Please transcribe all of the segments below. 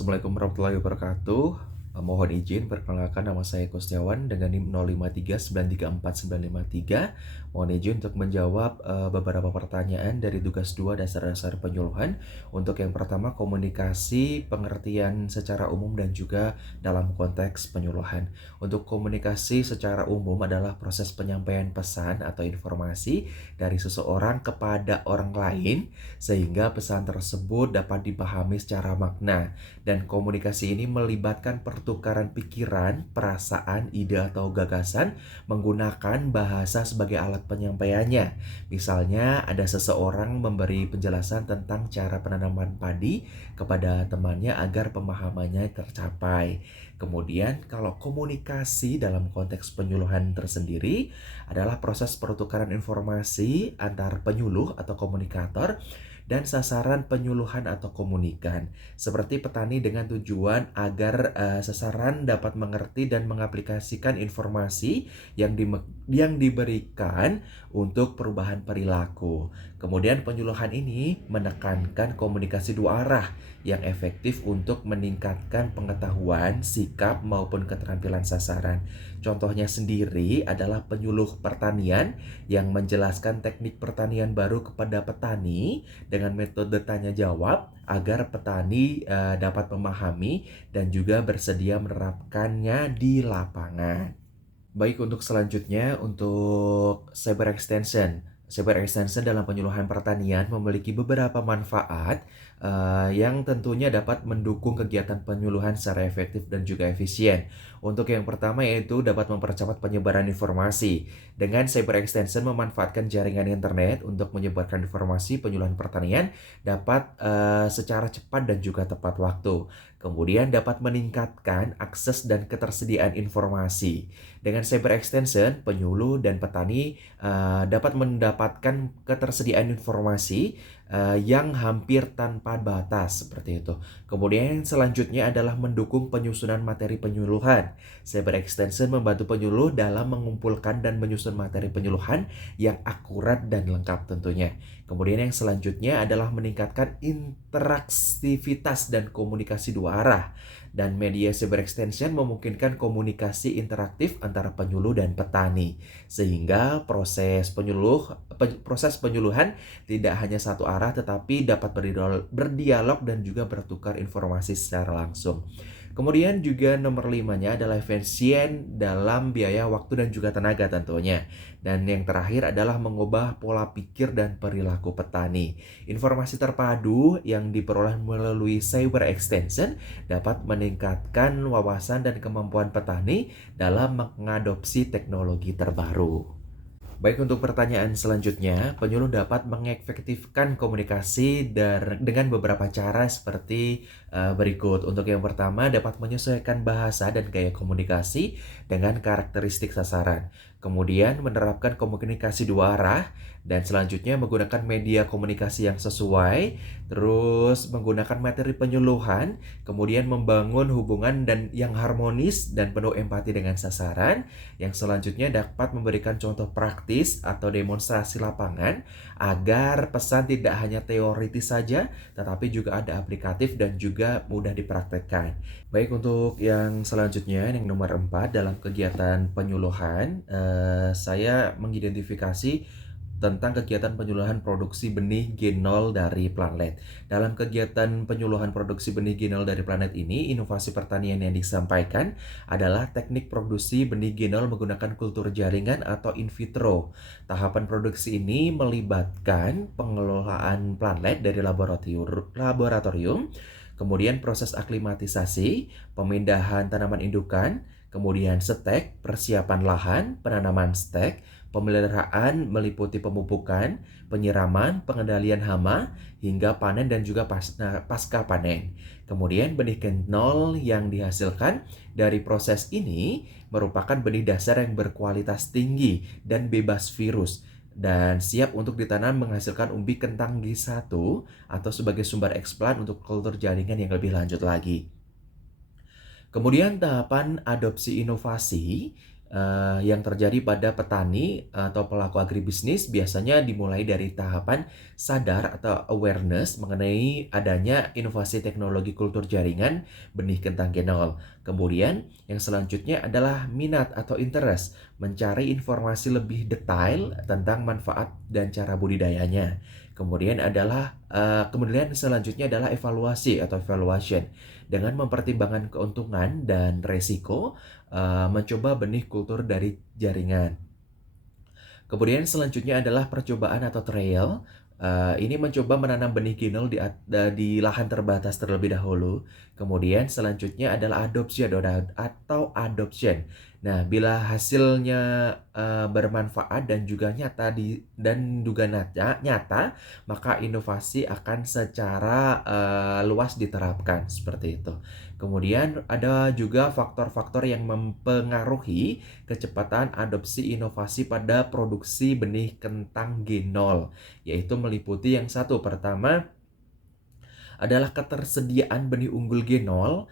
Assalamualaikum warahmatullahi wabarakatuh. Mohon izin perkenalkan, nama saya Kustiawan dengan NIM 05393493. Mohon izin untuk menjawab beberapa pertanyaan dari tugas 2 dasar-dasar penyuluhan. Untuk yang pertama, komunikasi, pengertian secara umum dan juga dalam konteks penyuluhan. Untuk komunikasi secara umum adalah proses penyampaian pesan atau informasi dari seseorang kepada orang lain sehingga pesan tersebut dapat dipahami secara makna. Dan komunikasi ini melibatkan pertukaran pikiran, perasaan, ide atau gagasan menggunakan bahasa sebagai alat penyampaiannya. Misalnya ada seseorang memberi penjelasan tentang cara penanaman padi kepada temannya agar pemahamannya tercapai. Kemudian kalau komunikasi dalam konteks penyuluhan tersendiri adalah proses pertukaran informasi antar penyuluh atau komunikator dan sasaran penyuluhan atau komunikan, seperti petani dengan tujuan agar sasaran dapat mengerti dan mengaplikasikan informasi yang diberikan untuk perubahan perilaku. Kemudian penyuluhan ini menekankan komunikasi dua arah yang efektif untuk meningkatkan pengetahuan, sikap maupun keterampilan sasaran. Contohnya sendiri adalah penyuluh pertanian yang menjelaskan teknik pertanian baru kepada petani dengan metode tanya jawab agar petani dapat memahami dan juga bersedia menerapkannya di lapangan. Baik, untuk selanjutnya untuk cyber extension. Cyber extension dalam penyuluhan pertanian memiliki beberapa manfaat yang tentunya dapat mendukung kegiatan penyuluhan secara efektif dan juga efisien. Untuk yang pertama yaitu dapat mempercepat penyebaran informasi. Dengan cyber extension memanfaatkan jaringan internet untuk menyebarkan informasi penyuluhan pertanian dapat secara cepat dan juga tepat waktu. Kemudian dapat meningkatkan akses dan ketersediaan informasi. Dengan cyber extension, penyuluh dan petani dapat mendapatkan ketersediaan informasi yang hampir tanpa batas seperti itu. Kemudian selanjutnya adalah mendukung penyusunan materi penyuluhan. Cyber extension membantu penyuluh dalam mengumpulkan dan menyusun materi penyuluhan yang akurat dan lengkap tentunya. Kemudian yang selanjutnya adalah meningkatkan interaktivitas dan komunikasi dua arah. Dan media cyber extension memungkinkan komunikasi interaktif antara penyuluh dan petani. Sehingga proses penyuluhan tidak hanya satu arah tetapi dapat berdialog dan juga bertukar informasi secara langsung. Kemudian juga nomor 5-nya adalah efisien dalam biaya, waktu dan juga tenaga tentunya. Dan yang terakhir adalah mengubah pola pikir dan perilaku petani. Informasi terpadu yang diperoleh melalui cyber extension dapat meningkatkan wawasan dan kemampuan petani dalam mengadopsi teknologi terbaru. Baik, untuk pertanyaan selanjutnya, penyuluh dapat mengefektifkan komunikasi dengan beberapa cara seperti berikut. Untuk yang pertama, dapat menyesuaikan bahasa dan gaya komunikasi dengan karakteristik sasaran. Kemudian menerapkan komunikasi dua arah, dan selanjutnya menggunakan media komunikasi yang sesuai, terus menggunakan materi penyuluhan, kemudian membangun hubungan yang harmonis dan penuh empati dengan sasaran. Yang selanjutnya dapat memberikan contoh praktis atau demonstrasi lapangan agar pesan tidak hanya teoritis saja tetapi juga ada aplikatif dan juga mudah dipraktekkan. Baik, untuk yang selanjutnya yang nomor 4 dalam kegiatan penyuluhan, saya mengidentifikasi tentang kegiatan penyuluhan produksi benih G0 dari Planet. Dalam kegiatan penyuluhan produksi benih G0 dari Planet ini, inovasi pertanian yang disampaikan adalah teknik produksi benih G0 menggunakan kultur jaringan atau in vitro. Tahapan produksi ini melibatkan pengelolaan Planet dari laboratorium, kemudian proses aklimatisasi, pemindahan tanaman indukan, kemudian stek, persiapan lahan, penanaman stek, pemeliharaan meliputi pemupukan, penyiraman, pengendalian hama, hingga panen dan juga pasca panen. Kemudian benih G0 yang dihasilkan dari proses ini merupakan benih dasar yang berkualitas tinggi dan bebas virus dan siap untuk ditanam menghasilkan umbi kentang G1 atau sebagai sumber eksplan untuk kultur jaringan yang lebih lanjut lagi. Kemudian tahapan adopsi inovasi yang terjadi pada petani atau pelaku agribisnis biasanya dimulai dari tahapan sadar atau awareness mengenai adanya inovasi teknologi kultur jaringan benih kentang genol. Kemudian yang selanjutnya adalah minat atau interest, mencari informasi lebih detail tentang manfaat dan cara budidayanya. Kemudian selanjutnya adalah evaluasi atau evaluation dengan mempertimbangkan keuntungan dan resiko, mencoba benih kultur dari jaringan. Kemudian selanjutnya adalah percobaan atau trial. Ini mencoba menanam benih genol di lahan terbatas terlebih dahulu. Kemudian selanjutnya adalah adopsi atau adoption. Nah, bila hasilnya bermanfaat dan juga nyata, maka inovasi akan secara luas diterapkan seperti itu. Kemudian ada juga faktor-faktor yang mempengaruhi kecepatan adopsi inovasi pada produksi benih kentang genol, yaitu meliputi yang satu pertama adalah ketersediaan benih unggul genol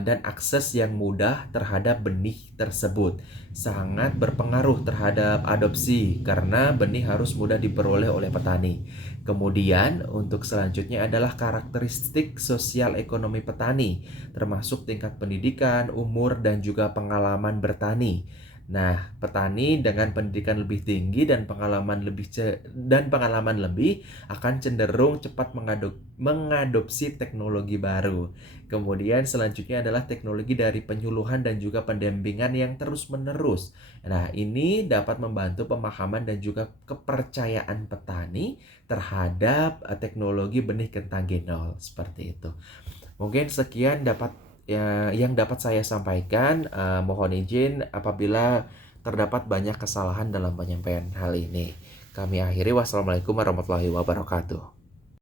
dan akses yang mudah terhadap benih tersebut. Sangat berpengaruh terhadap adopsi karena benih harus mudah diperoleh oleh petani. Kemudian untuk selanjutnya adalah karakteristik sosial ekonomi petani, termasuk tingkat pendidikan, umur, dan juga pengalaman bertani. Nah, petani dengan pendidikan lebih tinggi dan pengalaman lebih akan cenderung cepat mengadopsi teknologi baru. Kemudian selanjutnya adalah teknologi dari penyuluhan dan juga pendampingan yang terus-menerus. Nah, ini dapat membantu pemahaman dan juga kepercayaan petani terhadap teknologi benih kentang genol seperti itu. Mungkin sekian yang dapat saya sampaikan. Mohon izin apabila terdapat banyak kesalahan dalam penyampaian hal ini. Kami akhiri. Wassalamualaikum warahmatullahi wabarakatuh.